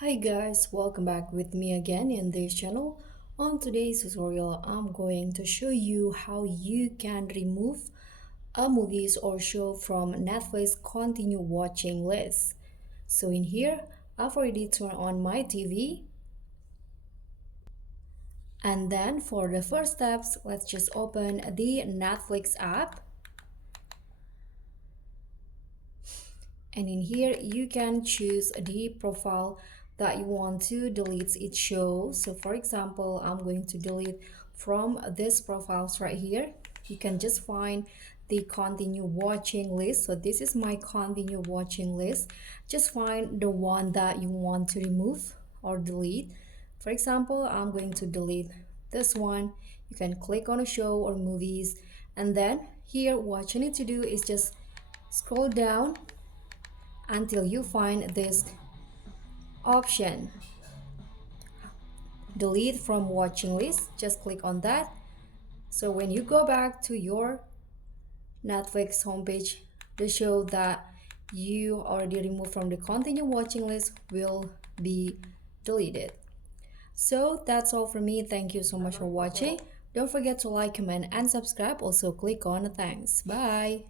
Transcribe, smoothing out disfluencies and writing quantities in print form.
Hi guys, welcome back with me again in this channel. On today's tutorial, I'm going to show you how you can remove a movies or show from Netflix continue watching list. So in here, I've already turned on my TV. And then for the first steps, let's just open the Netflix app. And in here you can choose the profile that you want to delete each show. So for example, I'm going to delete from this profiles right here. You can just find the continue watching list. So this is my continue watching list. Just find the one that you want to remove or delete. For example, I'm going to delete this one. You can click on a show or movies, and then here what you need to do is just scroll down until you find this option, delete from watching list. Just click on that. So when you go back to your Netflix homepage, the show that you already removed from the continue watching list will be deleted. So that's all for me. Thank you so much for watching. Don't forget to like, comment, and subscribe. Also click on the thanks. Bye.